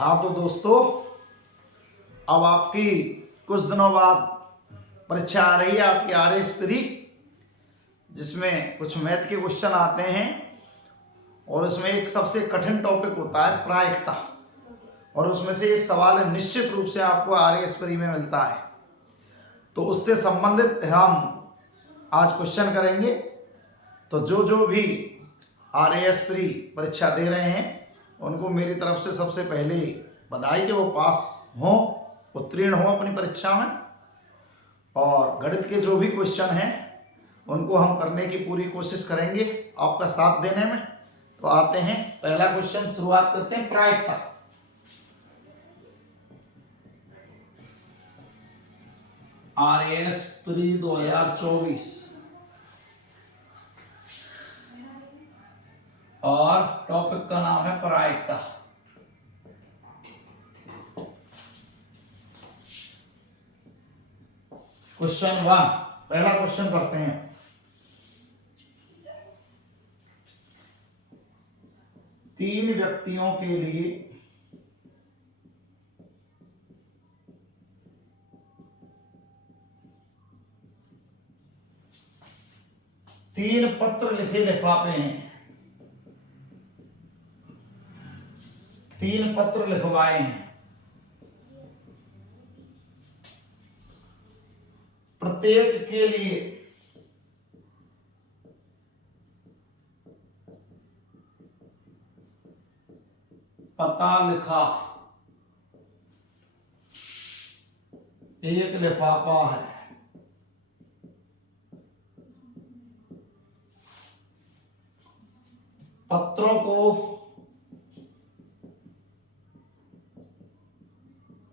हाँ तो दोस्तों, अब आपकी कुछ दिनों बाद परीक्षा आ रही है आपकी RS प्री, जिसमें कुछ मैथ के क्वेश्चन आते हैं और उसमें एक सबसे कठिन टॉपिक होता है प्रायिकता। और उसमें से एक सवाल निश्चित रूप से आपको RS प्री में मिलता है, तो उससे संबंधित हम आज क्वेश्चन करेंगे। तो जो भी RS प्री परीक्षा दे रहे हैं उनको मेरी तरफ से सबसे पहले बधाई कि वो पास हों, उत्तीर्ण हों अपनी परीक्षा में। और गणित के जो भी क्वेश्चन हैं उनको हम करने की पूरी कोशिश करेंगे आपका साथ देने में। तो आते हैं, पहला क्वेश्चन शुरुआत करते हैं प्रायिकता। RS प्री 2024 और टॉपिक का नाम है प्रायिकता। क्वेश्चन 1, पहला क्वेश्चन करते हैं। तीन व्यक्तियों के लिए तीन पत्र लिखे लिफाफे हैं, तीन पत्र लिखवाए हैं। प्रत्येक के लिए पता लिखा, एक लिफाफा है। पत्रों को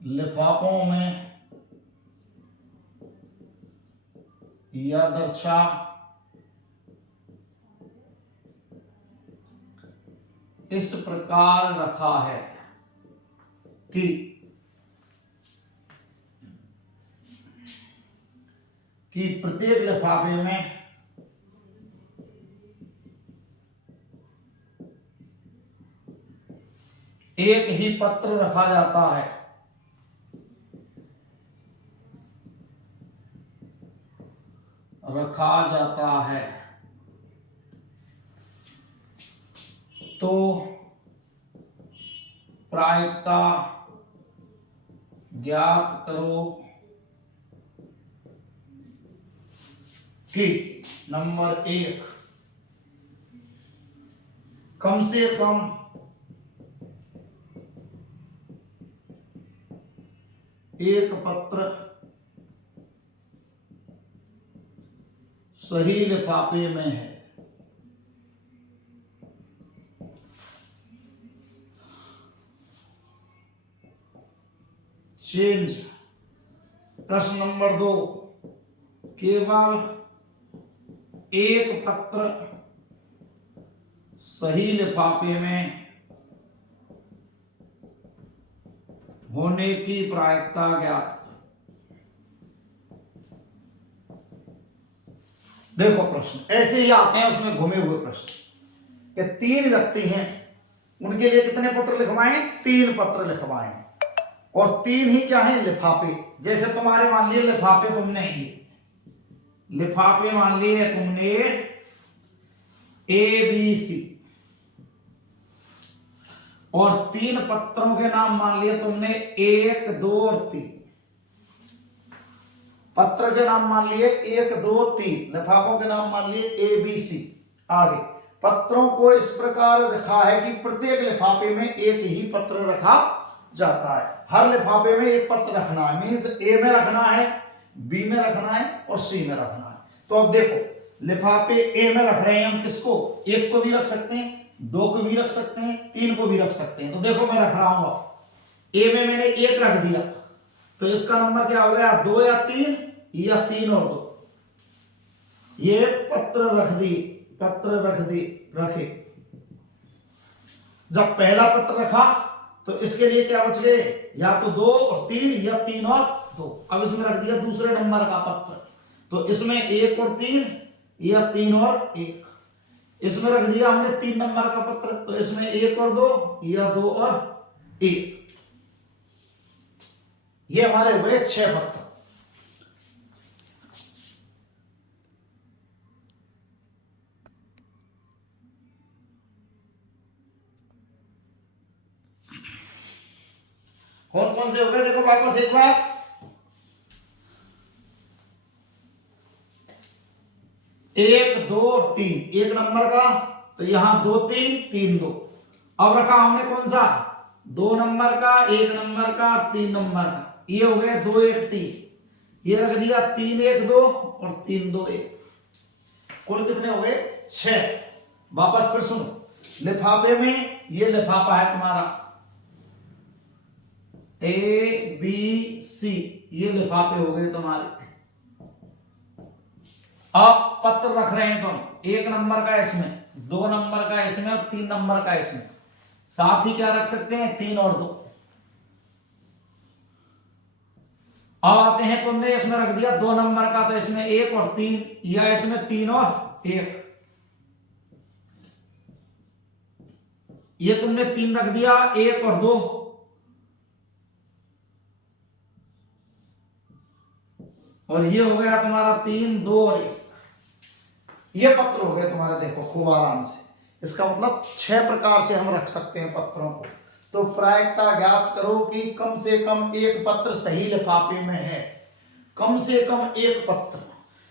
लिफाफों में या दर्शा इस प्रकार रखा है कि प्रत्येक लिफाफे में एक ही पत्र रखा जाता है। तो प्रायिकता ज्ञात करो कि नंबर 1, कम से कम एक पत्र सही लिफाफे में है। चेंज। प्रश्न नंबर 2, केवल एक पत्र सही लिफाफे में होने की प्रायिकता ज्ञात। देखो प्रश्न ऐसे ही आते हैं, उसमें घुमे हुए प्रश्न कि तीन व्यक्ति हैं, उनके लिए कितने पत्र लिखवाएं? 3 पत्र लिखवाएं। और 3 ही क्या है? लिफाफे। जैसे तुम्हारे मान लिए लिफाफे तुमने लिफाफे मान लिए तुमने ABC, और 3 पत्रों के नाम मान लिए तुमने 1, 2 और 3। पत्र के नाम मान लिए 1, 2, 3, लिफाफों के नाम मान लिए ABC। आगे, पत्रों को इस प्रकार रखा है कि प्रत्येक लिफाफे में एक ही पत्र रखा जाता है। हर लिफाफे में एक पत्र रखना है, मीन्स A में रखना है, B में रखना है और C में रखना है। तो अब देखो, लिफाफे A में रख रहे हैं हम किसको? 1 को भी रख सकते हैं, 2 को भी रख सकते हैं, 3 को भी रख सकते हैं। तो देखो मैं रख रहा हूं, A में मैंने 1 रख दिया, तो इसका नंबर क्या हो गया? 2 या 3 या 3 और 2। ये पत्र रखे। जब पहला पत्र रखा तो इसके लिए क्या बच गए? या तो 2 और 3 या 3 और 2। अब इसमें रख दिया दूसरे नंबर का पत्र, तो इसमें 1 और 3 या 3 और 1। इसमें रख दिया हमने 3 नंबर का पत्र, तो इसमें 1 और 2 या 2 और 1। ये हमारे हुए 6 पत्र। कौन कौन से हो गए देखो वापस एक बार। एक, दो, तीन, एक नंबर का तो यहां 2 3 3 2। अब रखा हमने कौन सा, 2 नंबर का, 1 नंबर का, 3 नंबर का। ये हो गए 2 1 3। ये रख दिया 3 1 2 और 3 2 1। कुल कितने हो गए 6। वापस फिर सुनो, लिफाफे में ये लिफाफा है तुम्हारा A B C, ये लिफाफे हो गए तुम्हारे। अब पत्र रख रहे हैं तुम, 1 नंबर का इसमें, 2 नंबर का इसमें और 3 नंबर का इसमें। साथ ही क्या रख सकते हैं 3 और 2। अब आते हैं, तुमने इसमें रख दिया 2 नंबर का तो इसमें 1 और 3, या इसमें 3 और 1। ये तुमने 3 रख दिया, 1 और 2। और ये हो गया तुम्हारा 3 2 और 1। ये पत्र हो गए तुम्हारे, देखो खूब आराम से। इसका मतलब 6 प्रकार से हम रख सकते हैं पत्रों को। तो प्रायिकता ज्ञात करो कि कम से कम एक पत्र सही लिफाफे में है। कम से कम एक पत्र,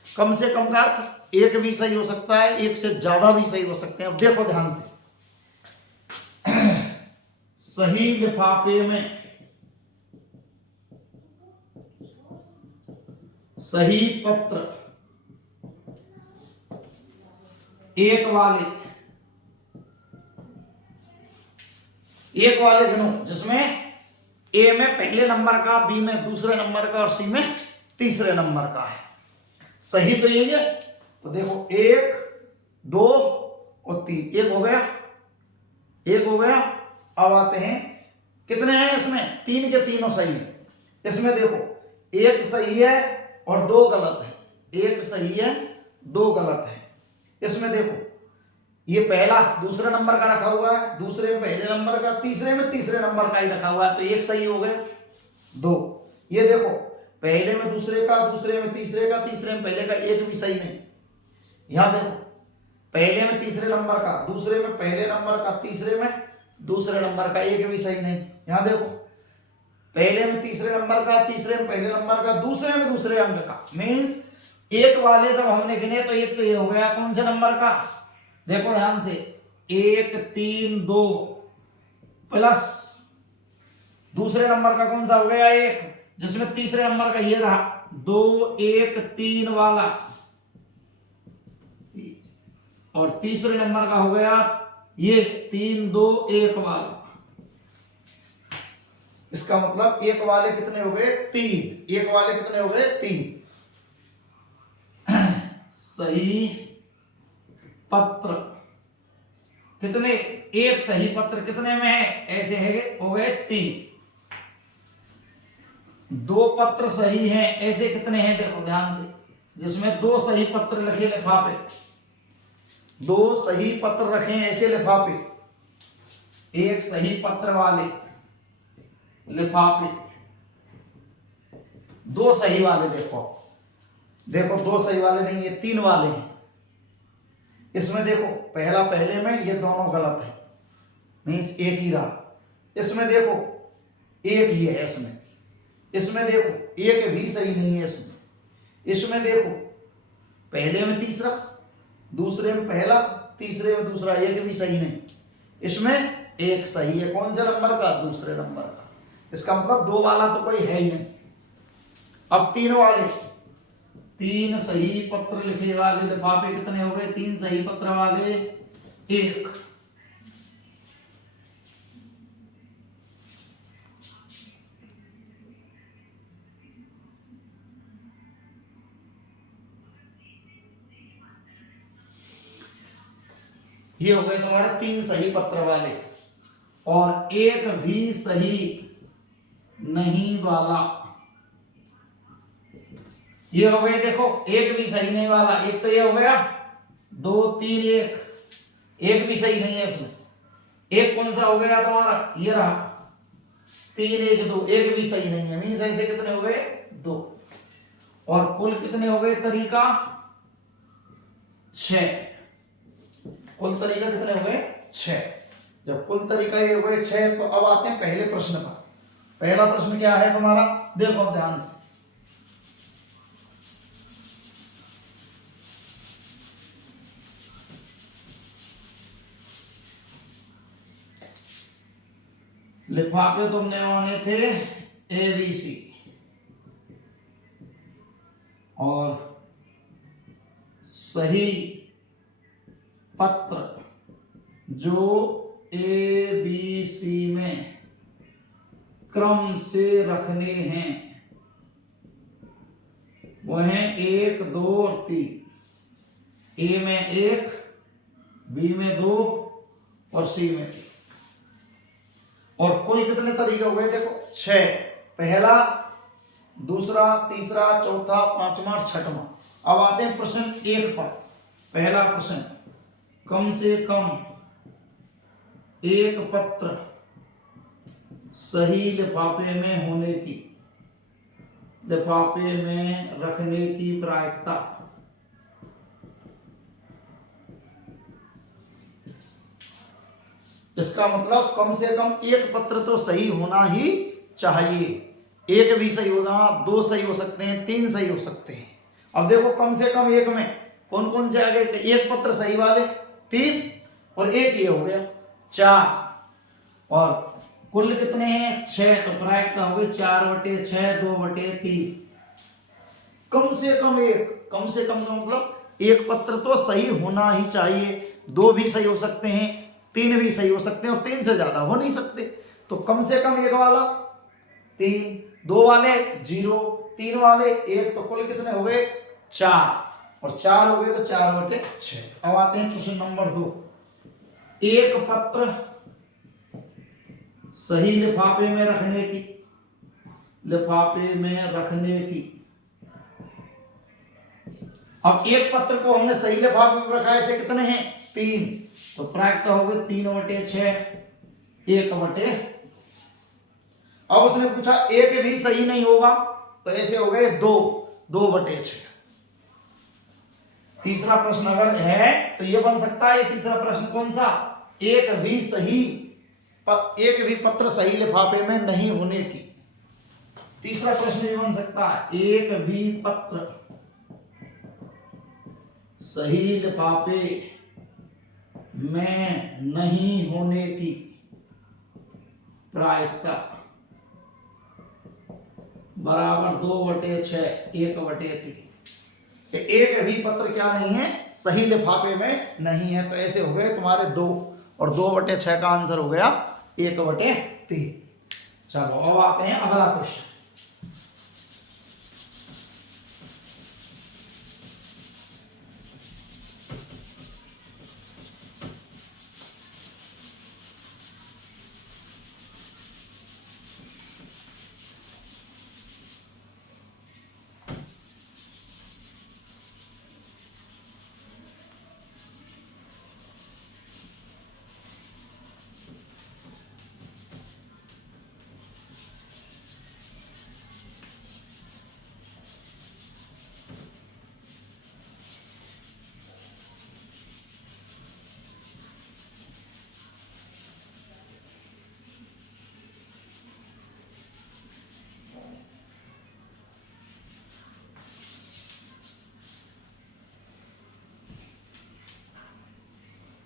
कम से कम का अर्थ एक भी सही हो सकता है, एक से ज्यादा भी सही हो सकते हैं। अब देखो ध्यान से, सही लिफाफे में सही पत्र एक वाले गिनो, जिसमें ए में पहले नंबर का, बी में दूसरे नंबर का और सी में तीसरे नंबर का है। सही तो यही है। तो देखो 1 2 और 3, एक हो गया, एक हो गया। अब आते हैं, कितने हैं इसमें, 3 के तीनों सही है। इसमें देखो 1 सही है और 2 गलत है। 1 सही है, 2 गलत है। इसमें देखो ये पहला दूसरे नंबर का रखा हुआ है, दूसरे में पहले नंबर का, तीसरे में तीसरे नंबर का ही रखा हुआ है, तो 1 सही हो गया। 2, ये देखो पहले में दूसरे का, दूसरे में तीसरे का, तीसरे में पहले का, एक भी सही नहीं। यहां देखो पहले में तीसरे नंबर का, दूसरे में पहले नंबर का, तीसरे में दूसरे नंबर का, एक भी सही नहीं। यहां देखो पहले में तीसरे नंबर का, तीसरे में पहले नंबर का, दूसरे में दूसरे अंक का। मीन्स एक वाले जब हमने गिने तो एक तो ये हो गया कौन से नंबर का, देखो ध्यान से, 1 3 2 प्लस दूसरे नंबर का कौन सा हो गया 1, जिसमें तीसरे नंबर का ये रहा 2 1 3 वाला, और तीसरे नंबर का हो गया ये 3 2 1 वाला। इसका मतलब एक वाले कितने हो गए 3, एक वाले कितने हो गए 3। सही पत्र कितने, एक सही पत्र कितने में है, ऐसे है हो गए 3। 2 पत्र सही हैं, ऐसे कितने हैं, देखो ध्यान से, जिसमें 2 सही पत्र लिखे लिफाफे, 2 सही पत्र रखे ऐसे लिफाफे, एक सही पत्र वाले लिफाफे, 2 सही वाले, देखो 2 सही वाले नहीं, ये 3 वाले हैं। इसमें देखो पहला पहले में, ये दोनों गलत है, मीन्स एक ही रहा। इसमें देखो एक ही है, इसमें देखो एक भी सही नहीं है। इसमें देखो पहले में तीसरा, दूसरे में पहला, तीसरे में दूसरा, एक भी सही नहीं। इसमें एक सही है, कौन से नंबर का, दूसरे नंबर का। इसका मतलब 2 वाला तो कोई है ही नहीं। अब 3 वाले, 3 सही पत्र लिखे वाले लिफाफे कितने हो गए, 3 सही पत्र वाले 1। ये हो गए तुम्हारे 3 सही पत्र वाले, और एक भी सही नहीं वाला। ये हो गए, देखो एक भी सही नहीं वाला, एक तो ये हो गया 2 3 1, एक भी सही नहीं है इसमें। एक कौन सा हो गया तुम्हारा, ये रहा 3 1 2, एक भी सही नहीं है, मीन्स ऐसे कितने हो गए 2। और कुल कितने हो गए तरीका 6। कुल तरीका कितने हो गए 6। जब कुल तरीका ये हो गए 6 तो अब आते हैं पहले प्रश्न पर। पहला प्रश्न क्या है तुम्हारा, देखो अब ध्यान से। लिफाफे तुमने माने थे ABC और सही पत्र जो ABC में क्रम से रखने हैं वह 1 2 और 3। ए में 1, बी में 2 और सी में 3। और कुल कितने तरीके हो गए देखो 6। पहला, दूसरा, तीसरा, चौथा, पांचवा, छठवां। अब आते हैं प्रश्न 1 पर। पहला प्रश्न, कम से कम एक पत्र सही लिफाफे में होने की, लिफाफे में रखने की प्रायिकता। इसका मतलब कम से कम एक पत्र तो सही होना ही चाहिए। एक भी सही होना, 2 सही हो सकते हैं, 3 सही हो सकते हैं। अब देखो कम से कम एक में कौन कौन से आ गए, एक पत्र सही वाले 3 और एक ये हो गया 4। और कुल कितने हैं 6, तो प्रायिकता हो गई 4/6 2/3। कम से कम एक, कम से कम का मतलब एक पत्र तो सही होना ही चाहिए। 2 भी सही हो सकते हैं, 3 भी सही हो सकते हैं और 3 से ज्यादा हो नहीं सकते। तो कम से कम एक वाला 3, 2 वाले 0, 3 वाले 1, तो कुल कितने हो गए 4 और 4 हो गए तो 4/6। अब आते हैं क्वेश्चन नंबर 2। एक पत्र सही लिफाफे में रखने की, लिफाफे में रखने की। अब एक पत्र को हमने सही लिफाफे में रखा, ऐसे कितने हैं 3, तो प्रायिकता हो गई 3/6 1/। अब उसने पूछा एक भी सही नहीं होगा, तो ऐसे हो गए 2 2/6। तीसरा प्रश्न अगर है तो ये बन सकता है, ये तीसरा प्रश्न कौन सा, एक भी पत्र सही लिफाफे में नहीं होने की। तीसरा प्रश्न ये बन सकता है, एक भी पत्र सही लिफाफे में नहीं होने की प्रायिकता बराबर 2/6 1/3। एक भी पत्र क्या नहीं है, सही लिफाफे में नहीं है, तो ऐसे हो गए तुम्हारे 2 और 2/6 का आंसर हो गया 1/3। चलो अब आते हैं अगला क्वेश्चन।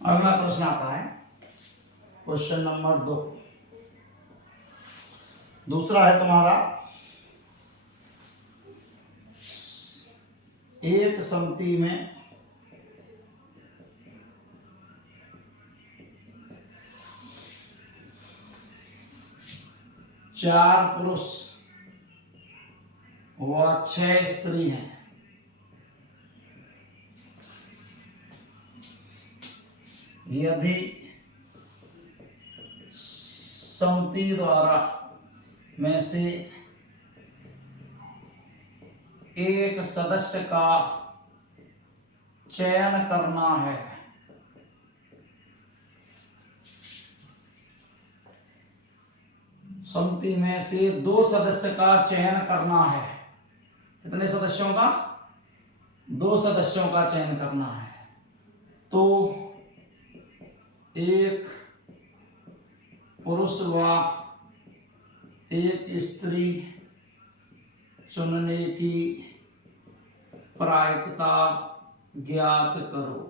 अगला प्रश्न आता है क्वेश्चन नंबर 2। दूसरा है तुम्हारा, एक संगति में चार पुरुष व 6 स्त्री हैं। यदि संगति द्वारा में से एक सदस्य का चयन करना है समिति में से 2 सदस्य का चयन करना है। कितने सदस्यों का? 2 सदस्यों का चयन करना है। तो एक पुरुष व एक स्त्री चुनने की प्रायिकता ज्ञात करो।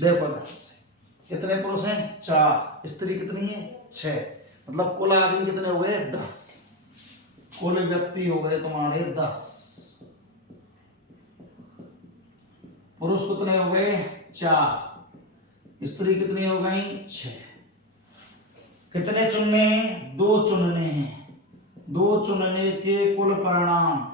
देखो ध्यान से, कितने पुरुष हैं? 4। स्त्री कितनी है? 6। मतलब कुल आदमी कितने हो गए? 10। कुल व्यक्ति हो गए तुम्हारे 10। पुरुष कितने हो गए? 4। स्त्री कितनी हो गई? 6। कितने चुनने हैं? 2 चुनने हैं। 2 चुनने के कुल परिणाम,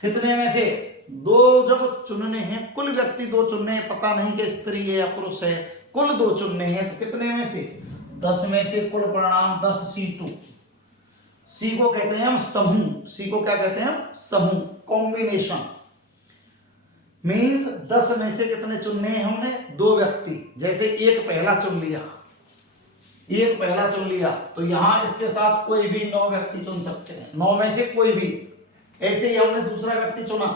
कितने में से? 2 जब चुनने हैं, कुल व्यक्ति 2 चुनने हैं, पता नहीं कि स्त्री है या पुरुष है, कुल 2 चुनने हैं, तो कितने में से? 10 में से कुल परिणाम 10C2। सी को कहते हैं हम समूह। सी को क्या कहते हैं हम? समूह, कॉम्बिनेशन। मीन्स 10 में से कितने चुनने हैं हमने? 2 व्यक्ति। जैसे एक पहला चुन लिया, तो यहां इसके साथ कोई भी 9 व्यक्ति चुन सकते हैं। 9 में से कोई भी। ऐसे ही हमने दूसरा व्यक्ति चुना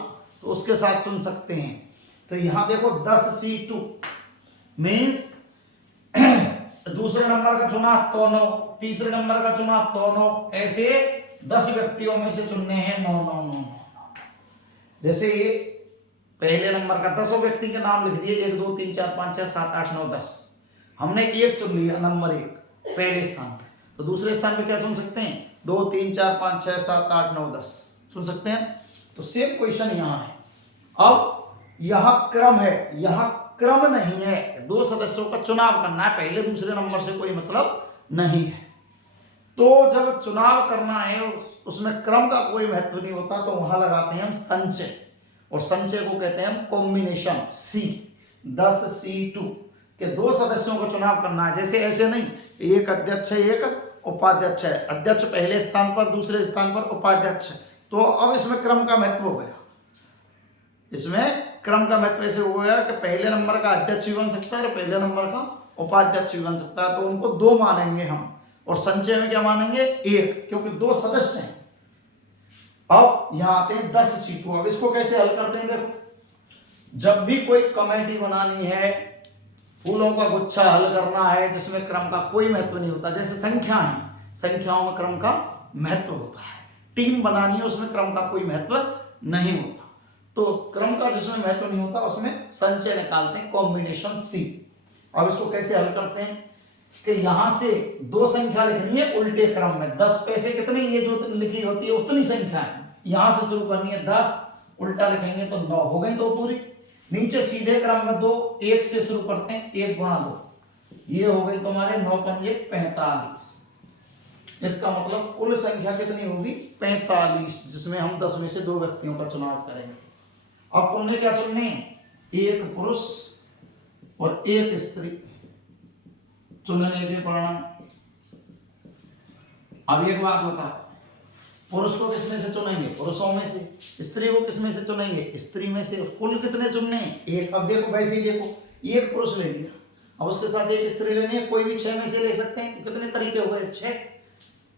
तो उसके साथ चुन सकते हैं। तो यहां देखो 10C2 मीन्स दूसरे नंबर का चुना तो 9, तीसरे नंबर का चुना तो 9, ऐसे 10 व्यक्तियों में से चुनने हैं 9। जैसे ये पहले नंबर का 10 व्यक्ति के नाम लिख दिए, 1 2 3 4 5 6 7 8 9 10। हमने 1 चुन लिया, नंबर 1 पहले स्थान पे, तो दूसरे स्थान पे क्या चुन सकते हैं? 2 3 4 5 6 7 8 9 10 चुन सकते हैं। तो सेम क्वेश्चन यहाँ है। अब यह क्रम है, यहाँ क्रम नहीं है। 2 सदस्यों का चुनाव करना है, पहले दूसरे नंबर से कोई मतलब नहीं है। तो जब चुनाव करना है उसमें क्रम का कोई महत्व नहीं होता, तो वहां लगाते हैं हम संचय, और संचय को कहते हैं हम कॉम्बिनेशन। सी 10C2 के 2 सदस्यों का चुनाव करना है। जैसे ऐसे नहीं, एक अध्यक्ष है, एक उपाध्यक्ष है, अध्यक्ष पहले स्थान पर, दूसरे स्थान पर उपाध्यक्ष। तो अब इसमें क्रम का महत्व हो गया। इसमें क्रम का महत्व ऐसे हो गया कि पहले नंबर का अध्यक्ष भी बन सकता है और पहले नंबर का उपाध्यक्ष भी बन सकता है, तो उनको 2 मानेंगे हम, और संचय में क्या मानेंगे? 1, क्योंकि 2 सदस्य हैं। अब यहां आते हैं 10C2। अब इसको कैसे हल करते हैं? देखो, जब भी कोई कमेटी बनानी है, फूलों का गुच्छा हल करना है जिसमें क्रम का कोई महत्व नहीं होता, जैसे संख्या है, संख्याओं में क्रम का महत्व होता है। टीम बनानी है, उसमें क्रम का कोई महत्व नहीं होता। तो क्रम का जिसमें महत्व नहीं होता उसमें संचय निकालते हैं, कॉम्बिनेशन सी। अब इसको कैसे हल करते हैं कि यहां से 2 संख्या लिखनी है उल्टे क्रम में। 10 पैसे कितनी ये जो लिखी होती है उतनी संख्या है, यहां से शुरू करनी है। 10 उल्टा लिखेंगे तो 9 हो गई 2 पूरी। नीचे सीधे क्रम में 2, 1 से शुरू करते हैं, 1 गुणा 2, ये हो गई तुम्हारे 9 पंजे 45। इसका मतलब कुल संख्या कितनी होगी? 45, जिसमें हम 10 में से 2 व्यक्तियों का चुनाव करेंगे। अब तुमने क्या चुनने? 1 पुरुष और 1 स्त्री चुनने के परिणाम। अब एक बात बता, पुरुष को किसमें से चुनेंगे? पुरुषों में से। स्त्री को किसमें से चुनेंगे? स्त्री में से। कुल कितने चुनने हैं? 1। अब देखो वैसे ही देखो, 1 पुरुष ले लिया, अब उसके साथ 1 स्त्री लेनी है, कोई भी 6 में से ले सकते हैं। तो कितने तरीके हो गए? 6।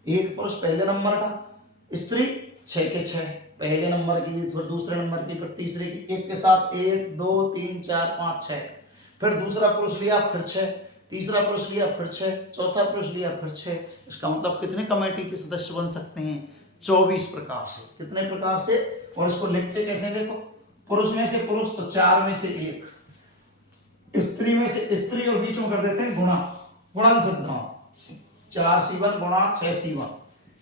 1 पुरुष पहले नंबर का, स्त्री 6 के 6 पहले नंबर की, फिर दूसरे नंबर की, फिर तीसरे की, 1 के साथ 1 2 3 4 5 6, फिर दूसरा पुरुष लिया फिर 6, तीसरा पुरुष लिया फिर 6, चौथा पुरुष लिया फिर 6। इसका मतलब कितने कमेटी के सदस्य बन सकते हैं? 24 प्रकार से। कितने प्रकार से? और इसको लिखते कैसे? देखो, पुरुष में से पुरुष तो 4 में से 1, स्त्री में से स्त्री और बीच में कर देते हैं गुणा, गुणन सिद्धांत। 4C1 गुणा 6C1।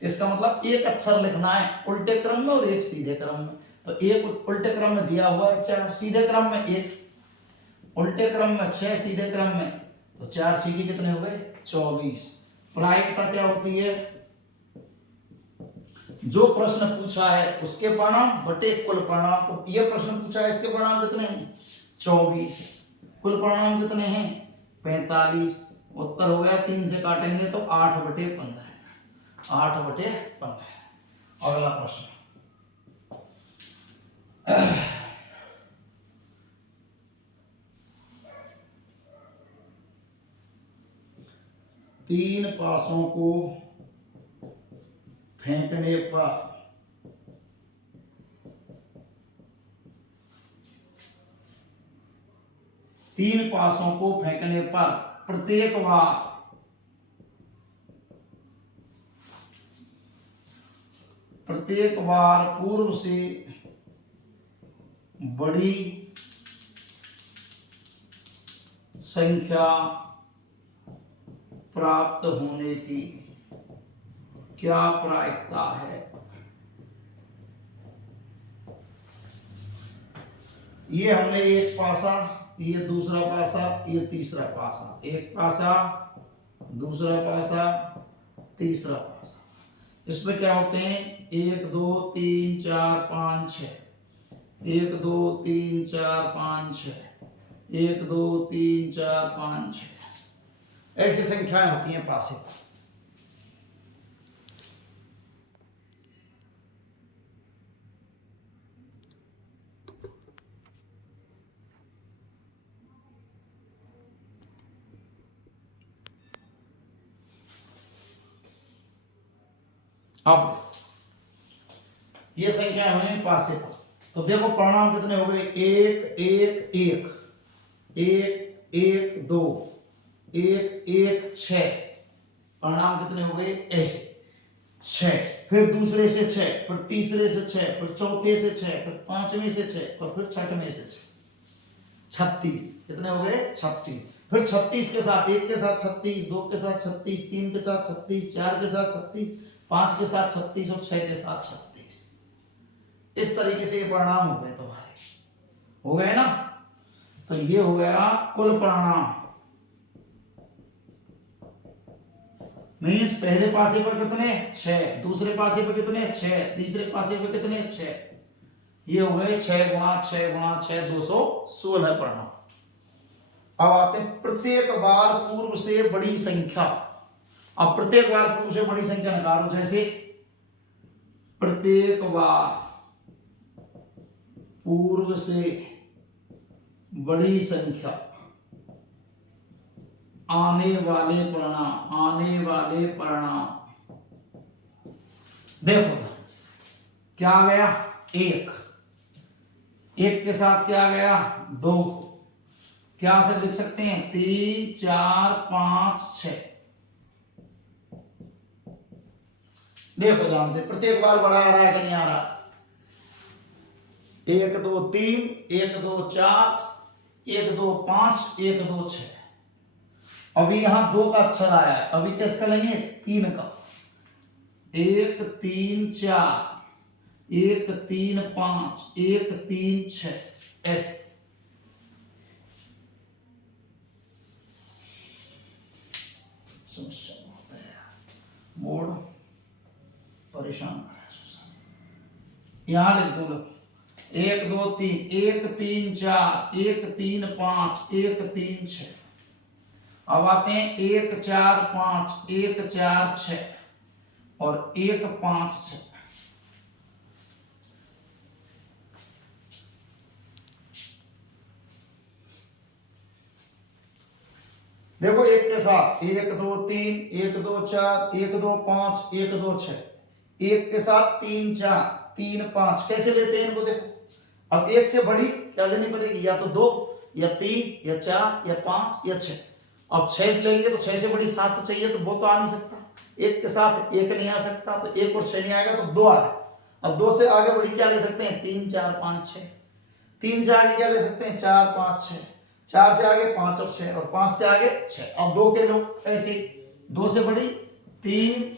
इसका मतलब 1 अक्षर लिखना है उल्टे क्रम में और 1 सीधे क्रम में। तो 1 उल्टे क्रम में दिया हुआ है 4, सीधे क्रम में 1, उल्टे क्रम में 6, सीधे क्रम में, तो 4 सीधी कितने हो गए? 24। प्रायिकता क्या होती है? जो प्रश्न पूछा है उसके परिणाम बटे कुल परिणाम। तो ये प्रश्न पूछा है, इसके परिणाम कितने हैं? 24। कुल परिणाम कितने हैं? 45। उत्तर हो गया, 3 से काटेंगे तो 8/15, 8/15। अगला प्रश्न, तीन पासों को फेंकने पर प्रत्येक बार पूर्व से बड़ी संख्या प्राप्त होने की क्या प्रायिकता है? ये हमने एक पासा, ये दूसरा पासा, ये तीसरा पासा, एक पासा, दूसरा पासा, तीसरा पासा। इसमें क्या होते हैं? 1 2 3 4 5 6, 1 2 3 4 5 6, 1 2 3 4 5 6, ऐसी संख्याएं होती हैं पासे पर। अब ये संख्या हुई पासे पर, तो देखो परिणाम कितने हो गए? 1 1 1, 1 1 2, 1 1 6। परिणाम कितने हो गए? ऐसे 6, फिर दूसरे से 6, फिर तीसरे से 6, फिर चौथे से 6, फिर पांचवें से 6, और फिर छठवें से 6, 36। कितने हो गए? 36। फिर 36 के साथ 1 के साथ 36, 2 के साथ 36, 3 के साथ 36, 4 के साथ 36, 5 के साथ 36 और 6 के साथ 36। इस तरीके से ये परिणाम हो गए तुम्हारे, हो गए ना? तो ये हो गया कुल परिणाम। मीन्स पहले पासे पर कितने? 6, दूसरे पासे पर कितने? 6, तीसरे पासे पर कितने? 6। ये हो गए 6 गुणा 6 गुणा 6, 216 परिणाम। अब आते हैं प्रत्येक बार पूर्व से बड़ी संख्या। अब प्रत्येक बार पूर्व से बड़ी संख्या निकालो। जैसे प्रत्येक बार पूर्व से बड़ी संख्या आने वाले परिणाम देखो क्या आ गया? 1, 1 के साथ क्या आ गया? 2। क्या से लिख सकते हैं? 3 4 5 6। देखो ध्यान से, प्रत्येक बार बढ़ा आ रहा है कि नहीं आ रहा? 1 2 3, 1 2 4, 1 2 5, 1 2 6। अभी यहां 2 का अक्षर आया है, अभी किसका लेंगे? 3 का। 1 3 4, 1 3 5, 1 3 6, ऐसे। समस्या बहुत है यार, बोर्ड परेशान कर रहा है। यहां लिख दो 1 2 3, 1 3 4, 1 3 5, 1 3 6। अब आते हैं 1 4 5, 1 4 6 और 1 5 6। देखो 1 के साथ 1 2 3, 1 2 4, 1 2 5, 1 2 6। 1 के साथ 3 4, 3 5। कैसे लेते हैं इनको? देखो अब 1 से बड़ी क्या लेनी पड़ेगी? या तो 2 या 3 या 4 या 5 या 6। अब 6 लेंगे तो 6 से बड़ी 7 चाहिए, तो वो तो आ नहीं सकता। 1 के साथ 1 नहीं आ सकता, तो 1 और 6 नहीं आएगा, तो 2 आ गया। अब 2 से आगे बड़ी क्या ले सकते हैं? 3 4 5 6। 3 से आगे क्या ले सकते हैं? 4 5 6। 4 से आगे 5 और 6, और 5 से आगे 6। अब 2 के लो ऐसे, 2 से बड़ी 3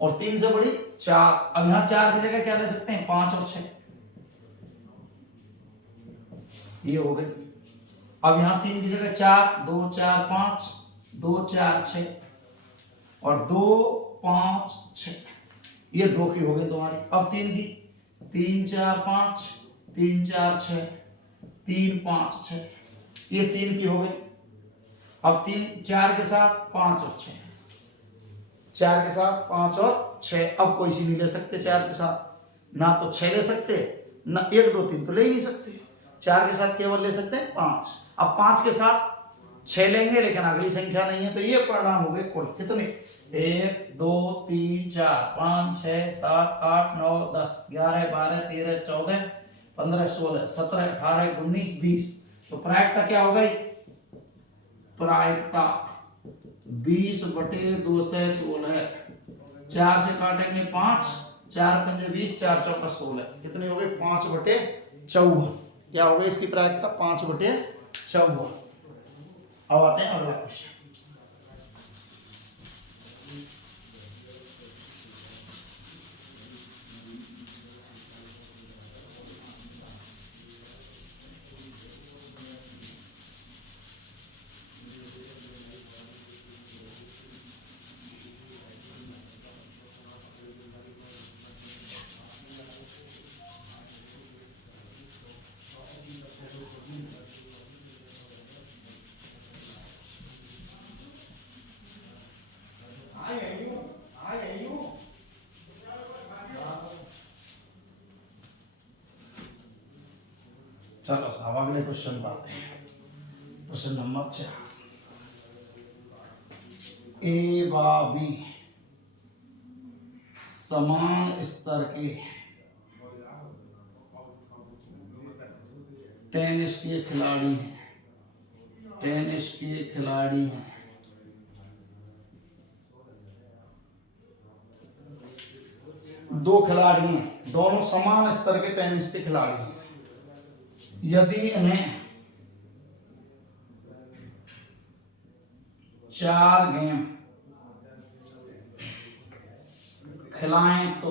और 3 से बड़ी 4। अब यहां 4 की जगह क्या ले सकते हैं? 5 और 6। ये हो गई। अब यहां 3 की जगह 4, 2 4 5, 2 4 6 और 2 5 6। ये 2 की हो गई तुम्हारी। अब 3 की, 3 4 5, 3 4 6, 3 5 6। ये 3 की हो गई। अब 3 4 के साथ 5 और 6, 4 के साथ 5 और 6, अब कोई सी नहीं ले सकते 4 के साथ, ना तो 6 ले सकते, ना 1 2 3 तो ले ही नहीं सकते, 4 के साथ केवल ले सकते हैं 5। अब 5 के साथ 6 लेंगे लेकिन अगली संख्या नहीं है, तो ये परिणाम हो गए कुल कितने, 1 2 3 4 5 6 7 8 9 10 11 12 13 14 15 16 17 18 19 20। तो प्रायिकता क्या हो गई, प्रायिकता 20/2 से 16, 4 से काटेंगे 5, 4 पंजे 20, 4 चौका 16, कितनी हो गई 5/14। क्या हो गई इसकी प्रायिकता 5/14। अब आते हैं अगला क्वेश्चन। चलो अब अगले क्वेश्चन पर आते हैं। क्वेश्चन नंबर 4, ए व बी समान स्तर के टेनिस के खिलाड़ी हैं, टेनिस के खिलाड़ी हैं। दो खिलाड़ी हैं, दोनों समान स्तर के टेनिस के खिलाड़ी हैं। यदि इन्हें 4 गेम खिलाएं तो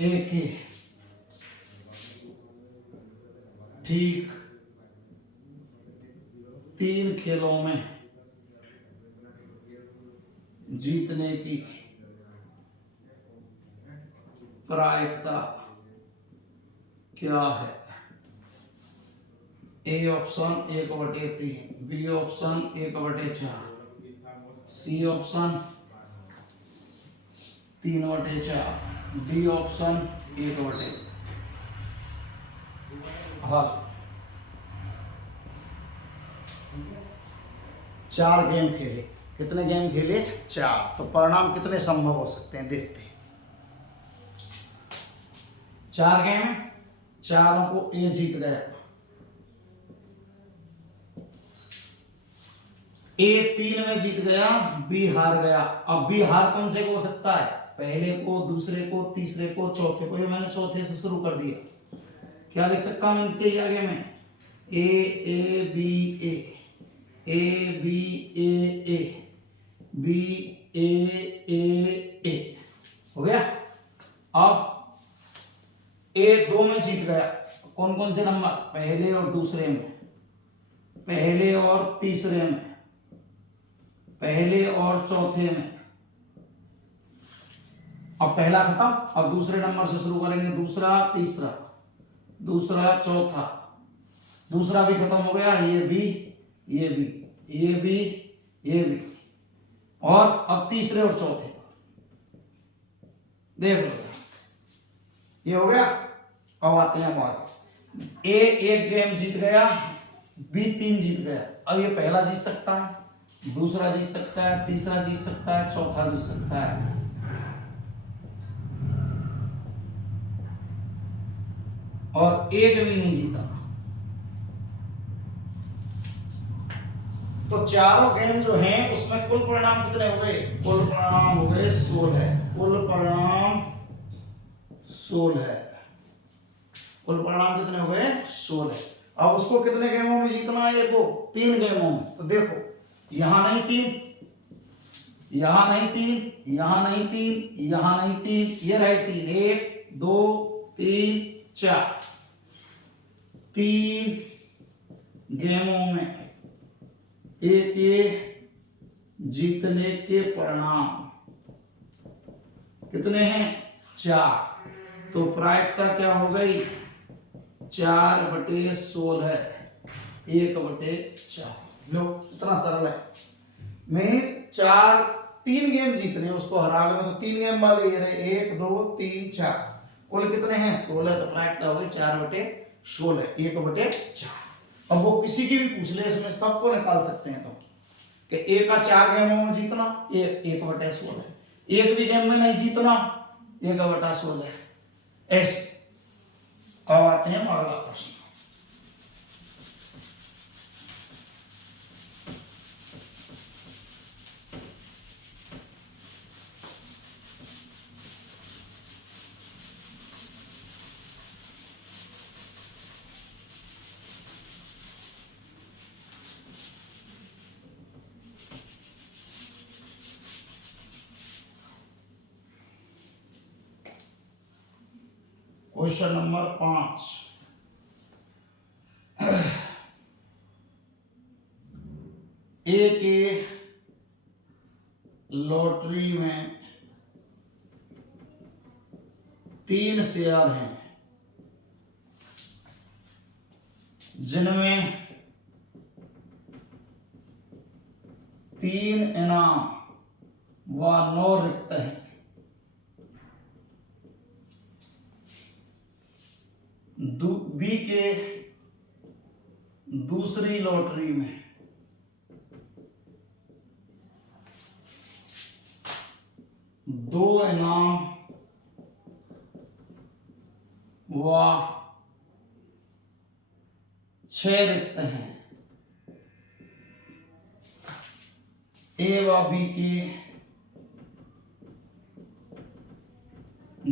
एक ही ठीक 3 खेलों में जीतने की प्रायिकता क्या है। A option 1/3, B option 1/4, C option 3/4, D option 1/1। हल 4 गेम खेले, कितने गेम खेले 4, तो परिणाम कितने संभव हो सकते हैं देखते हैं। 4 गेम, चारों को ए जीत गया, ए 3 में जीत गया, बी हार गया। अब बी हार कौन से को हो सकता है, पहले को, दूसरे को, तीसरे को, चौथे को। ये मैंने चौथे से शुरू कर दिया, क्या लिख सकता हूं इसके आगे में, A B A B A B A हो गया। अब ए 2 में जीत गया, कौन कौन से नंबर, पहले और दूसरे में, पहले और तीसरे में, पहले और चौथे में। अब पहला खत्म, अब दूसरे नंबर से शुरू करेंगे, दूसरा, तीसरा, दूसरा, चौथा, दूसरा भी खत्म हो गया, ये भी, ये भी, ये भी, ये भी, और अब तीसरे और चौथे देख लो, ये हो गया। अब आते हैं हमारे, ए 1 गेम जीत गया, बी 3 जीत गया। अब ये पहला जीत सकता है, दूसरा जीत सकता है, तीसरा जीत सकता है, चौथा जीत सकता है। और एक भी नहीं जीता, तो चारों गेम जो हैं उसमें कुल परिणाम कितने हो गए, कुल परिणाम हो गए 16, कुल परिणाम 16, कुल परिणाम कितने हो गए 16। अब उसको कितने गेमों में जीतना है, ये को 3 गेमों में। तो देखो यहां नहीं 3, यहां नहीं 3, यहां नहीं 3, यहां नहीं 3, ये रहे 3, 1 2 3 4, 3 गेमों में एक जीतने के परिणाम कितने हैं 4। तो प्रायिकता क्या हो गई 4/16, 1/4। लो इतना सरल है। मीन्स 3 गेम जीतने उसको हरा लो, तो 3 गेम वाले ये रहे 1 2 3 4, कुल कितने हैं 16, तो प्रायिकता हो गई 4/16, 1/4। अब वो किसी की भी पूछ ले इसमें सबको निकाल सकते हैं तो कि ए का 4 गेमों में जीतना 1/16, एक भी गेम में नहीं जीतना 1/16 ऐसे। अब आते हैं अगला प्रश्न। क्वेश्चन नंबर 5, एक लॉटरी में 3 शेयर हैं जिनमें 3 इनाम व 9 रिक्त हैं। बी के दूसरी लॉटरी में 2 इनाम व 6 रिक्त हैं। ए व बी के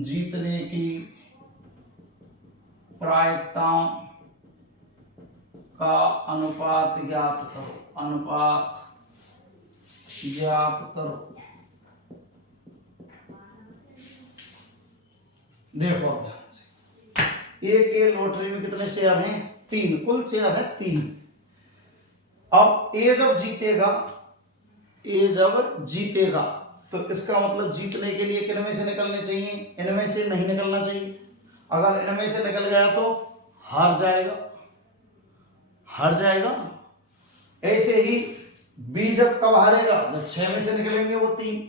जीतने की प्रायिकताओं का अनुपात ज्ञात करो, अनुपात ज्ञात करो। देखो ध्यान से, एक के लॉटरी में कितने शेयर हैं 3, कुल शेयर है 3। अब ए जब जीतेगा तो इसका मतलब जीतने के लिए किनमें से निकलने चाहिए, इनमें से नहीं निकलना चाहिए। अगर इनमें से निकल गया तो हार जाएगा। ऐसे ही बी जब कब हारेगा, जब 6 में से निकलेंगे वो 3।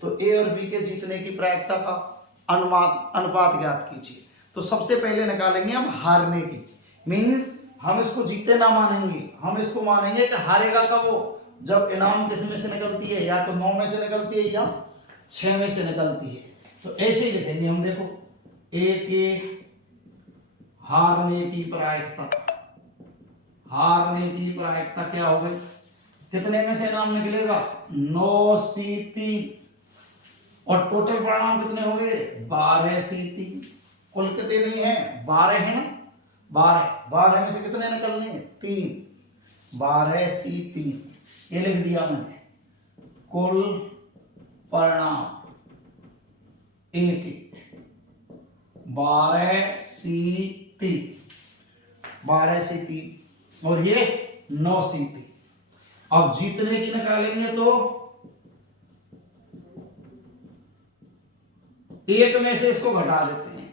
तो ए और बी के जीतने की प्रायिकता का अनुपात ज्ञात कीजिए। तो सबसे पहले निकालेंगे हम हारने की, मीन्स हम इसको जीते ना मानेंगे, हम इसको मानेंगे कि हारेगा कब वो, जब इनाम किस में से निकलती है, या तो 9 में से निकलती है या 6 में से निकलती है। तो ऐसे ही लिखेंगे हम, देखो ए के हारने की प्रायिकता क्या हो गई, कितने में से इनाम निकलेगा 9C3, और टोटल परिणाम कितने हो गए 12C3। कुल कितने नहीं है 12 है ना, 12 में से कितने निकलने हैं 3, 12C3 ये लिख दिया मैंने। कुल परिणाम ए के 12C3 और ये 9C3। अब जीतने की निकालेंगे तो एक में से इसको घटा देते हैं।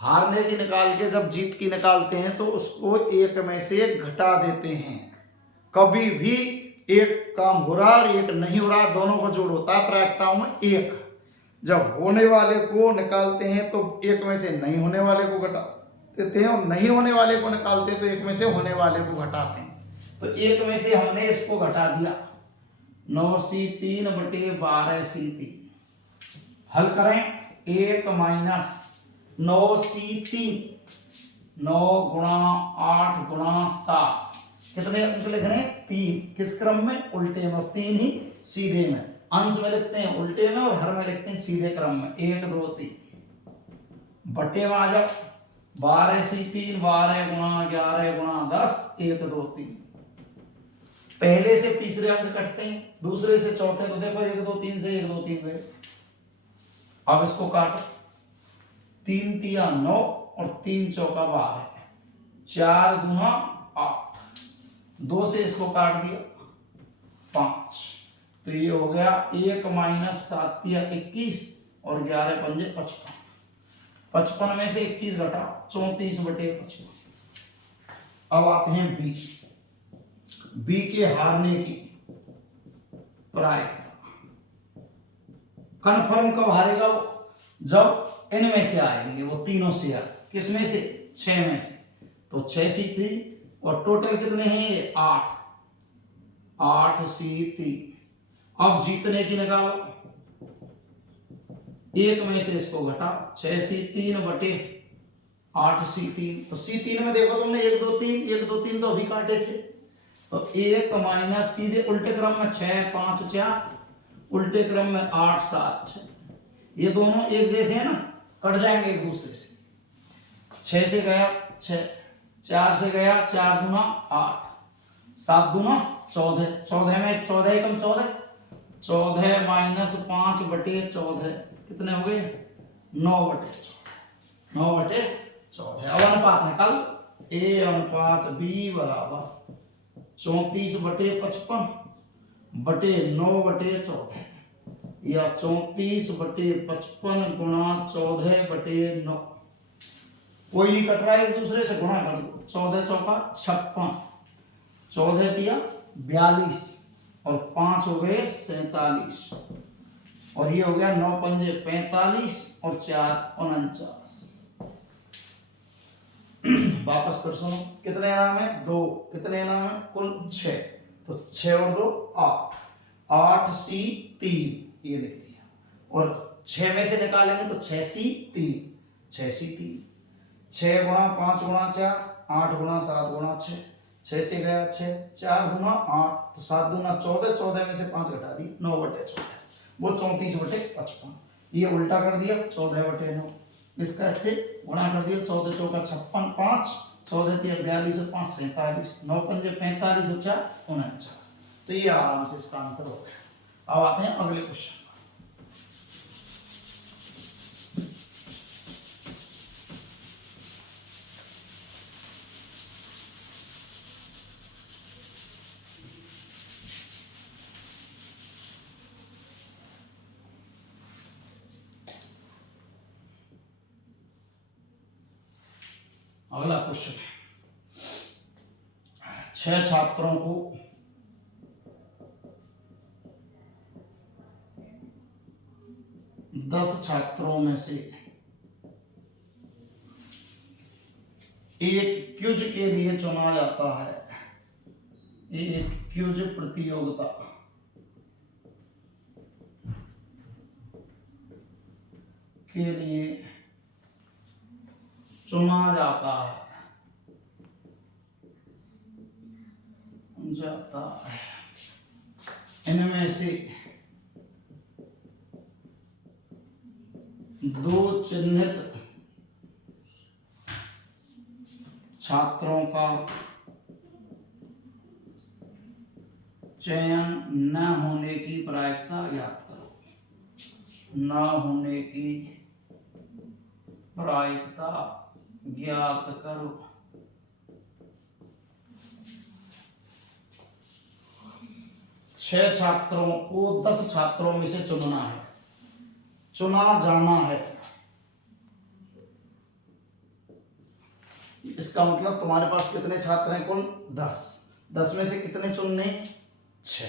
हारने की निकाल के जब जीत की निकालते हैं तो उसको एक में से घटा देते हैं। कभी भी एक काम हो रहा और एक नहीं हो रहा, दोनों को जोड़ होता है प्रायिकताओं में 1। जब होने वाले को निकालते हैं तो एक में से नहीं होने वाले को घटा देते हैं, और नहीं होने वाले को निकालते हैं तो एक में से होने वाले को घटाते हैं। तो एक में से हमने इसको घटा दिया 9C3 बटे 12C3। हल करें, 1 माइनस 9C3, 9 गुणा 8 गुणा 7, कितने अंक लिख रहे हैं 3। किस क्रम में, उल्टे में, और 3 ही सीधे में। अंश में लिखते हैं उल्टे में और हर में लिखते हैं सीधे क्रम में। 1 2 3 बटे में आ जाओ 12C3, 12 गुणा 11 गुणा 10, 1 2 3। पहले से तीसरे अंक कटते हैं, दूसरे से चौथे, तो देखो 1 2 3 से 1 2 3 गए। अब इसको काटो, 3 तिया 9 और 3 चौका 12, 4 गुना 8, 2 से इसको काट दिया 5। तो ये हो गया 1 माइनस 7 तिया 21 और 11 पंजे 55। 55 में से 21 घटा 34 बटे 55। अब आते हैं बी। बी के हारने की प्रायिकता। कन्फर्म कब हारेगा वो? जब इनमें से आएंगे वो तीनों शेयर। किसमें से? 6 में से। तो 6C3 और टोटल कितने हैं ये? 8। 8C3। अब जीतने की निकालो, एक में से इसको घटाओ। 6C3 बटे 8C3। तो C3 में देखो तुमने 1 2 3 1 2 3 तो अभी काटे थे। तो 1 माइनस सीधे उल्टे क्रम में 6 5 4, उल्टे क्रम में 8 7 6। ये दोनों एक जैसे है ना, कट जाएंगे एक दूसरे से। 6 से गया 6, 4 से गया 4 दूना 8, 7 दूना 14, 14 में 14 एकम 14, 14 माइनस 5 बटे 14 कितने हो गए? 9 बटे 14। 9 बटे 14। अब अनुपात निकाल। ए अनुपात बी बराबर 34 बटे 55 बटे 9 बटे 14, या 34 बटे 55 गुणा 14 बटे 9। कोई नहीं कट रहा है, एक दूसरे से गुणा कर दो। 14 चौका 56, 14 दिया 42 और 5 हो गए 47, और ये हो गया 9 पंजे 45 और 4 49। वापस कर सुनो, कितने नाम है? 2। कितने नाम है? कुल 6। तो 6 और 2 8, 8C3 ये लिख दिया। और 6 में से निकालेंगे तो 6C3, 6C3। 6 गुणा 5 गुणा 4, 8 गुणा 7 गुणा 6, 6 से गया 6, 4 गुना 8 तो 7 दूना 14, 14 में से 5 घटा दी 9 बटे 14, वो 34 बटे 55। ये उल्टा कर दिया 14 बटे 9, इसका इससे गुणा कर दिया। 14 चौका 56, 5 14 दिया 42 और 5 47, 9 पंजे 45 और 4 49। तो ये आराम से इसका आंसर हो गया। अब आते हैं अगले क्वेश्चन। अगला क्वेश्चन है, 6 छात्रों को दस छात्रों में से एक क्विज के लिए चुना जाता है। एक क्विज प्रतियोगिता के लिए चुना जाता है। इनमें से 2 चिन्हित छात्रों का चयन न होने की प्रायिकता ज्ञात करो। न होने की प्रायिकता ज्ञात करो। छह छात्रों को 10 छात्रों में से चुनना है, चुना जाना है। इसका मतलब तुम्हारे पास कितने छात्र हैं? कुल 10। 10 में से कितने चुनने? 6।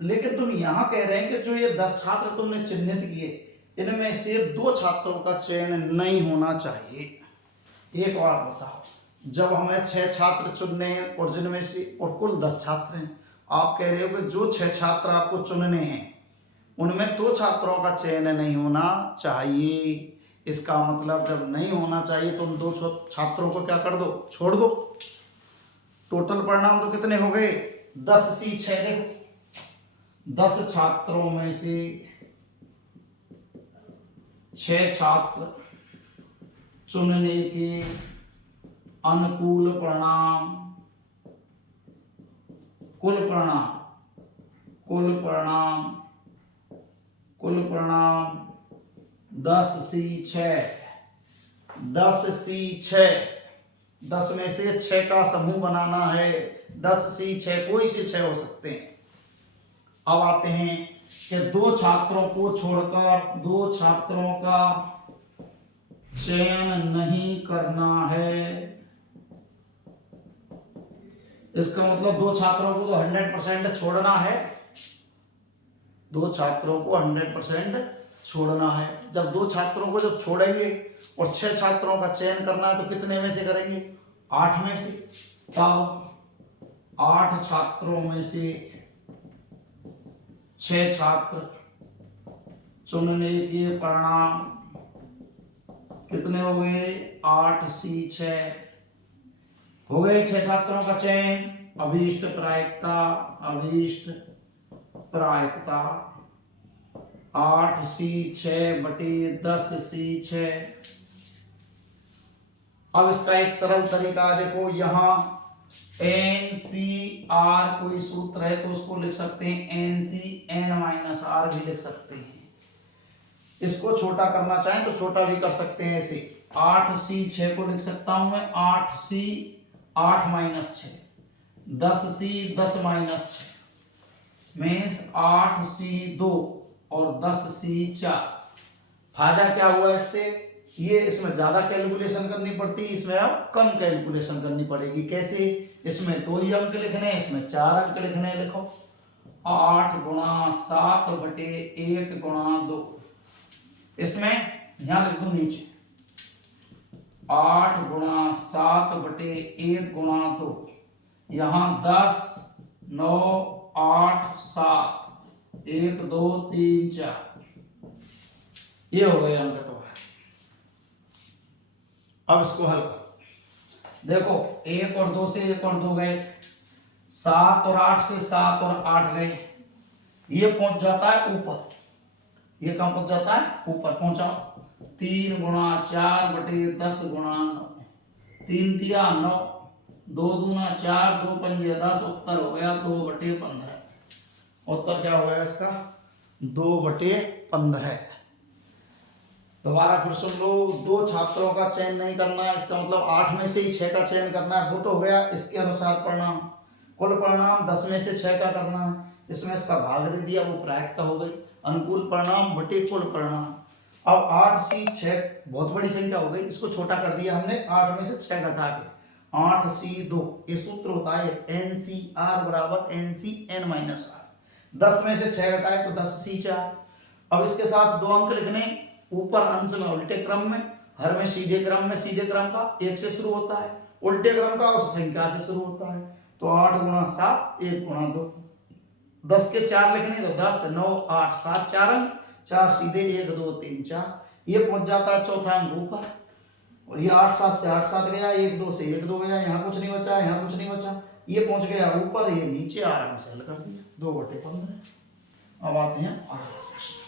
लेकिन तुम यहां कह रहे हैं कि जो ये 10 छात्र तुमने चिन्हित किए, इनमें से 2 छात्रों का चयन नहीं होना चाहिए। एक बार बताओ, जब हमें 6 छात्र चुनने हैं और जिनमें से और कुल 10 छात्र हैं, आप कह रहे हो कि जो 6 छात्र आपको चुनने हैं उनमें 2 छात्रों का चयन नहीं होना चाहिए। इसका मतलब जब नहीं होना चाहिए तो उन 2 छात्रों को क्या कर दो? छोड़ दो। टोटल परिणाम तो कितने हो गए? 10C6। देखो 10 छात्रों में से 6 छात्र चुनने के अनुकूल परिणाम, कुल परिणाम 10C6। 10C6, 10 में से 6 का समूह बनाना है। 10C6 कोई से 6 हो सकते हैं। अब आते हैं कि 2 छात्रों को छोड़कर 2 छात्रों का चयन नहीं करना है। इसका मतलब 2 छात्रों को तो 100% छोड़ना है, 2 छात्रों को 100% छोड़ना है। जब 2 छात्रों को जब छोड़ेंगे और 6 छात्रों का चयन करना है तो कितने में से करेंगे? 8 में से। तब 8 छात्रों में से 6 छात्र चुनने के परिणाम कितने हो गए? 8C6 हो गए। 6 छात्रों का चयन, अभीष्ट प्रायिकता, अभीष्ट प्रायिकता 8C6 बटे 10C6। अब इसका एक सरल तरीका देखो, यहां NCR कोई सूत्र है तो उसको लिख सकते हैं NCN-R भी लिख सकते हैं। इसको छोटा करना चाहें तो छोटा भी कर सकते हैं, ऐसे 8C6 को लिख सकता हूं मैं 8C 8 minus 6, 10C 10 minus 6 means 8C2 और 10C4। फायदा क्या हुआ इससे? ये इसमें ज्यादा कैलकुलेशन करनी पड़ती है, इसमें अब कम कैलकुलेशन करनी पड़ेगी। कैसे? इसमें 2 ही अंक लिखने, इसमें 4 अंक लिखने। लिखो 8 गुणा 7 बटे 1 गुणा 2। इसमें यहां लिख दो नीचे 8 गुणा 7 बटे 1 गुणा 2। यहां 10 9 8 7 1 2 3 4 ये हो गए अंक। तो अब इसको हल करो। देखो 1 और 2 से 1 और 2 गए, 7 और 8 से 7 और 8 गए। ये पहुंच जाता है ऊपर, ये कहां पहुंच जाता है? ऊपर पहुंचा। 3 गुणा 4 बटे 10 गुणा 9, 3 तिया 9, 2 दूना 4, 2 पंजे 10। उत्तर हो गया 2/15। उत्तर क्या हो गया इसका? 2/15। दोबारा फिर सुन लो, 2 छात्रों का चयन नहीं करना है, इसका मतलब 8 में से ही 6 का चयन करना है, वो तो हो गया। इसके अनुसार परिणाम, कुल परिणाम 10 में से 6 का करना है, इसमें इसका भाग दे दिया, वो प्रायिकता हो गई। अनुकूल परिणाम बटे कुल परिणाम। अब 8C6 बहुत बड़ी संख्या हो गई, इसको छोटा कर दिया हमने 8 में से 6 घटा के 8C2। ये सूत्र होता है NCR बराबर NCN-R। 10 में से 6 घटाए तो 10C4। अब इसके साथ 2 अंक लिखने, ऊपर अंश में उल्टे क्रम में, हर में सीधे क्रम में। सीधे क्रम का 1 से शुरू होता है, उल्टे क्रम का उस संख्या से शुरू होता है। तो 8 गुणा 7 1 गुणा 2। 10 के 4 लिखने तो 10 9 8 7 4 अंक, 4 सीधे 1 2 3 4। ये पहुंच जाता है चौथा अंक ऊपर। और ये 8 7 से 8 7 गया, 1 2 से 1 2 गया, यहाँ कुछ नहीं बचा, यहाँ कुछ नहीं बचा। ये पहुंच गया ऊपर, ये नीचे आराम से हल कर दिया 2/15। अब आते हैं अगला प्रश्न।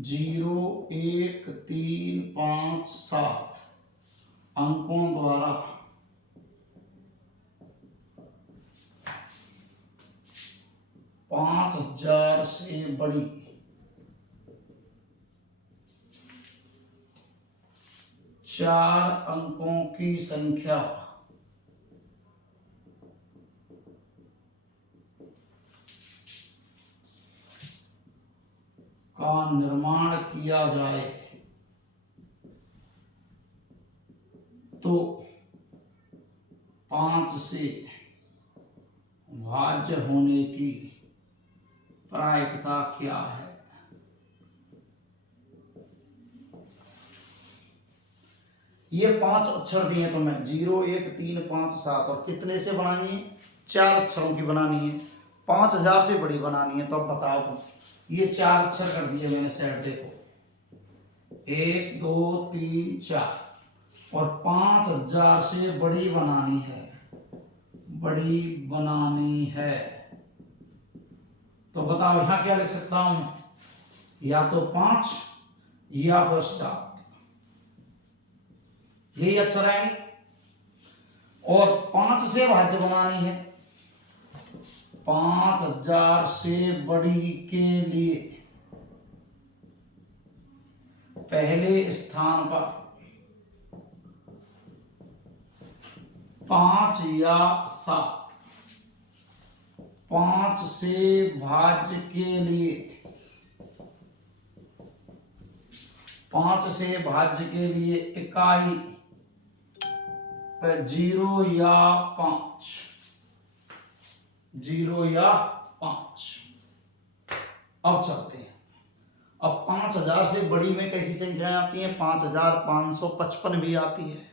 जीरो 1 3 5 7 अंकों द्वारा 5000 से बड़ी 4 अंकों की संख्या का निर्माण किया जाए तो 5 से भाज्य होने की प्रायिकता क्या है? ये 5 अक्षर दिए तो मैं 0 1 3 5 7 और कितने से बनानी है? 4 अक्षरों की बनानी है, 5000 से बड़ी बनानी है। तो अब बताओ तुम, ये 4 अक्षर कर दिए मैंने सेट। देखो 1 2 3 4 और 5000 से बड़ी बनानी है, बड़ी बनानी है। तो बताओ यहां क्या लिख सकता हूं? या तो 5 या फिर 7, यही अक्षर आएंगे। और 5 से भाज्य बनानी है, 5000 से बड़ी के लिए पहले स्थान पर 5 या 7। 5 से भाज्य के लिए, 5 से भाज्य के लिए इकाई 0 या 5, 0 या 5। अब चलते हैं। अब 5000 से बड़ी में कैसी संख्याएं आती हैं? 5555 भी आती है,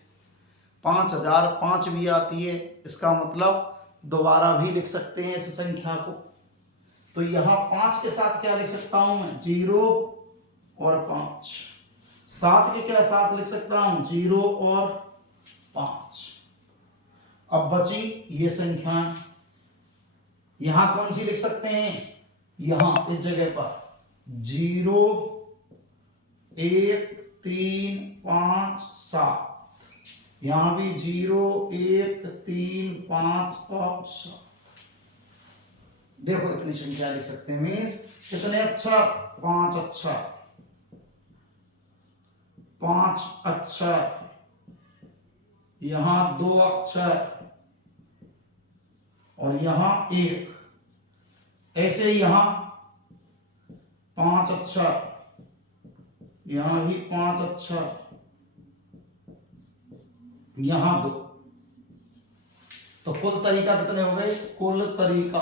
5005 भी आती है। इसका मतलब दोबारा भी लिख सकते हैं इस संख्या को। तो यहां 5 के साथ क्या लिख सकता हूं मैं? 0 और 5। 7 के क्या साथ लिख सकता हूं? 0 और 5। अब बची ये संख्या, यहां कौन सी लिख सकते हैं? यहां इस जगह पर 0 1 3 5 7, यहां भी 0 1 3 5 और 7। देखो इतनी संख्या लिख सकते हैं। मीन्स कितने अक्षर? 5 अक्षर, 5 अक्षर, यहां 2 अक्षर और यहां 1। ऐसे ही यहां 5 अक्षर, यहां भी 5 अक्षर, यहां 2। तो कुल तरीका कितने हो गए? कुल तरीका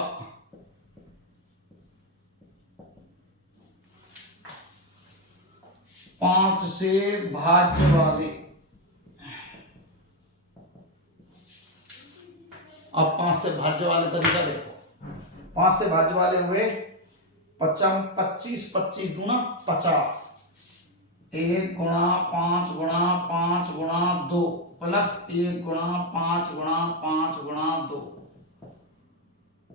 5 से भाज्य वाले। अब 5 से भाज्य वाले तरीका देखो। 5 से भाज्य वाले हुए 25 25 दूना 50, 1 गुणा 5 गुणा 5 गुणा 2 प्लस 1 गुणा 5 गुणा 5 गुणा 2,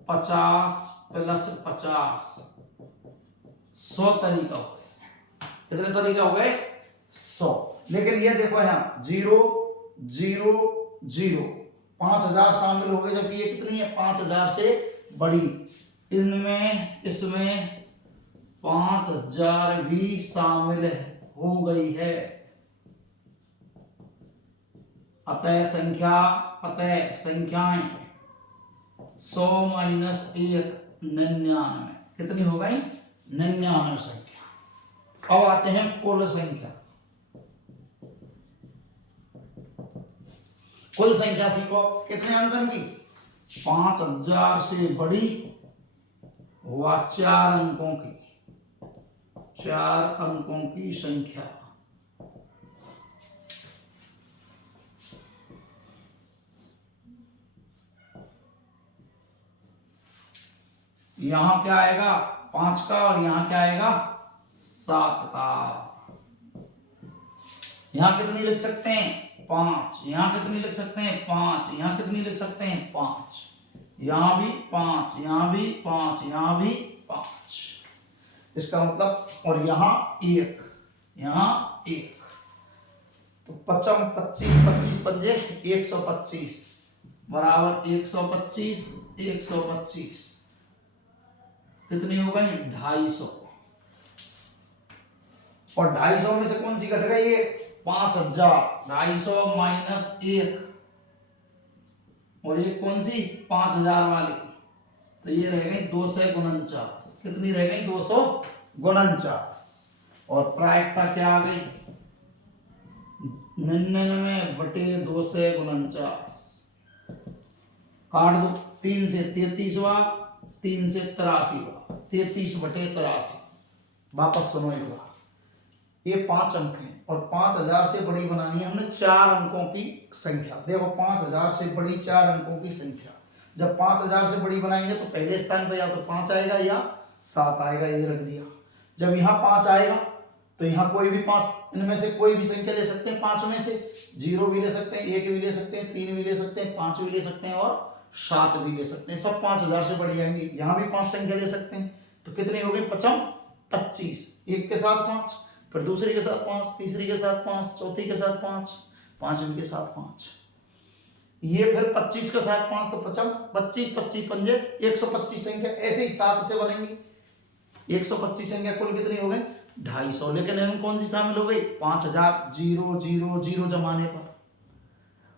50 प्लस 50, 100 तरीका हो गए। कितने तरीका हो गए? 100। लेकिन ये देखो यहाँ 0 0 0, 5000 शामिल हो गए, जबकि ये कितनी है? 5000 से बड़ी। इनमें इसमें 5000 भी शामिल हो गई है। अतः संख्याएं 100 माइनस 1 99। कितनी हो गई? 99 संख्या। अब आते हैं कुल संख्या। कुल संख्या सीखो। कितने अंकन की? 5000 से बड़ी व 4 अंकों की, 4 अंकों की संख्या। यहां क्या आएगा? 5 का, और यहां क्या आएगा? 7 का। यहां कितनी लिख सकते हैं? 5। यहां कितनी लिख सकते हैं? 5। यहां कितनी लिख सकते हैं? 5। यहां भी 5, यहां भी 5, यहां भी 5। इसका मतलब, और यहां 1, यहां 1। तो 55 25 25 पंजे 125 बराबर 125 125। कितनी हो गई? 250। और 250 में से कौन सी घट गई? ये 5000। 250 माइनस 1, और ये कौन सी? 5000 वाली। तो ये रह गई 249। कितनी रह गई? 249। और प्रायिकता क्या आ गई? 99/249। काट दो। 3 से 33 बार, 3 से 83 बार, 33/83। वापस सुनो एक बार। ये 5 अंक हैं और 5000 से बड़ी बनानी है हमने 4 अंकों की संख्या। देखो 5000 से बड़ी 4 अंकों की संख्या। जब 5000 से बड़ी बनाएंगे तो पहले स्थान पर या तो 5 आएगा या 7 आएगा, ये रख दिया। जब यहाँ 5 आएगा तो यहाँ कोई भी 5, इनमें से कोई भी संख्या ले सकते हैं। 5 में से 0 भी ले सकते हैं, 1 भी ले सकते हैं, 3 भी ले सकते हैं, 5 भी ले सकते हैं और 7 भी ले सकते हैं। सब 5000 से बढ़ जाएंगे। यहाँ भी 5 संख्या ले सकते हैं। तो कितनी हो गई? 25। एक के साथ 5, फिर दूसरी के साथ 5, तीसरी के साथ 5, चौथी के साथ 5, पांचवी के साथ 5, ये फिर 25 के साथ 5, तो 25 25 पंजे 125 संख्या। ऐसे ही 7 से बनेंगी। 125 संख्या कुल कितनी हो गई? 250। लेकिन इनमें कौन सी शामिल हो गई? 5000। 0 0 0 जमाने पर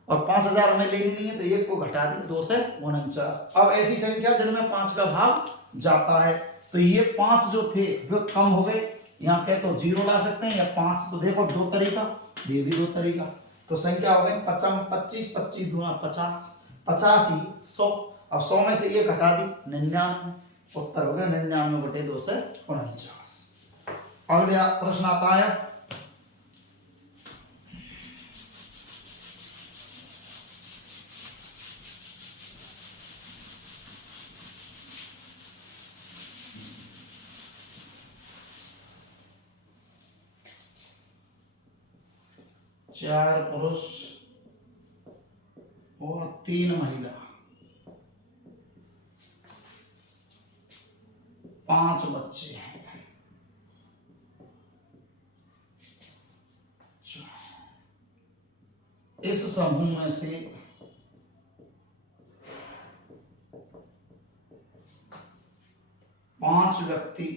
और 5000 हमें लेनी नहीं है, तो 1 को घटा दी, 2 से 49। अब ऐसी संख्या जिनमें 5 का भाग जाता है, तो ये 5 जो थे वो कम हो गए। यहाँ पे तो 0 ला सकते हैं या 5, तो देखो 2 तरीका, ये भी 2 तरीका। तो संख्या हो गई 25, 25 दूना 50, 50 ही 100। अब 100 में से 1 घटा दी, 99। उत्तर हो गया 99/2 से 49। अगला प्रश्न आता है, चार पुरुष और 3 महिला, 5 बच्चे हैं। इस समूह में से 5 व्यक्ति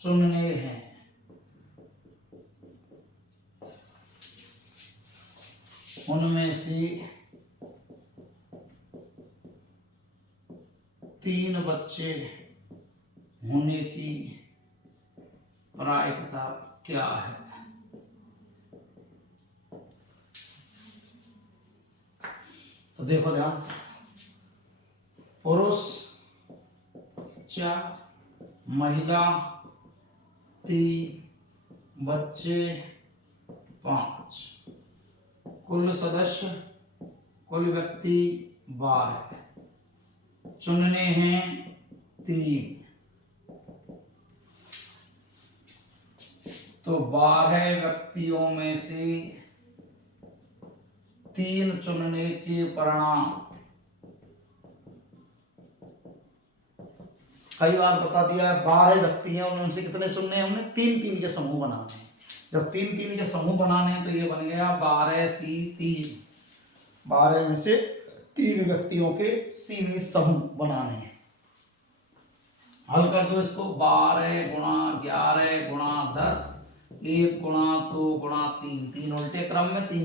चुनने हैं। उनमें से 3 बच्चे होने की प्रायिकता क्या है? तो देखो ध्यान से, पुरुष 4, महिला 3, बच्चे 5, कुल सदस्य, कुल व्यक्ति 12, चुनने हैं 3। तो 12 व्यक्तियों में से 3 चुनने के परिणाम, कई बार बता दिया है 12 व्यक्ति हैं, उनमें से कितने चुनने हैं हमने? 3-3 के समूह बनाने हैं। जब 3-3 के समूह बनाने हैं तो ये बन गया 12C3। 12 में से 3 व्यक्तियों के सीमित समूह बनाने हैं। हल कर दो इसको, 12 गुणा 11 गुणा 10, 1 गुणा 2 गुणा 3, 3 उल्टे क्रम में 3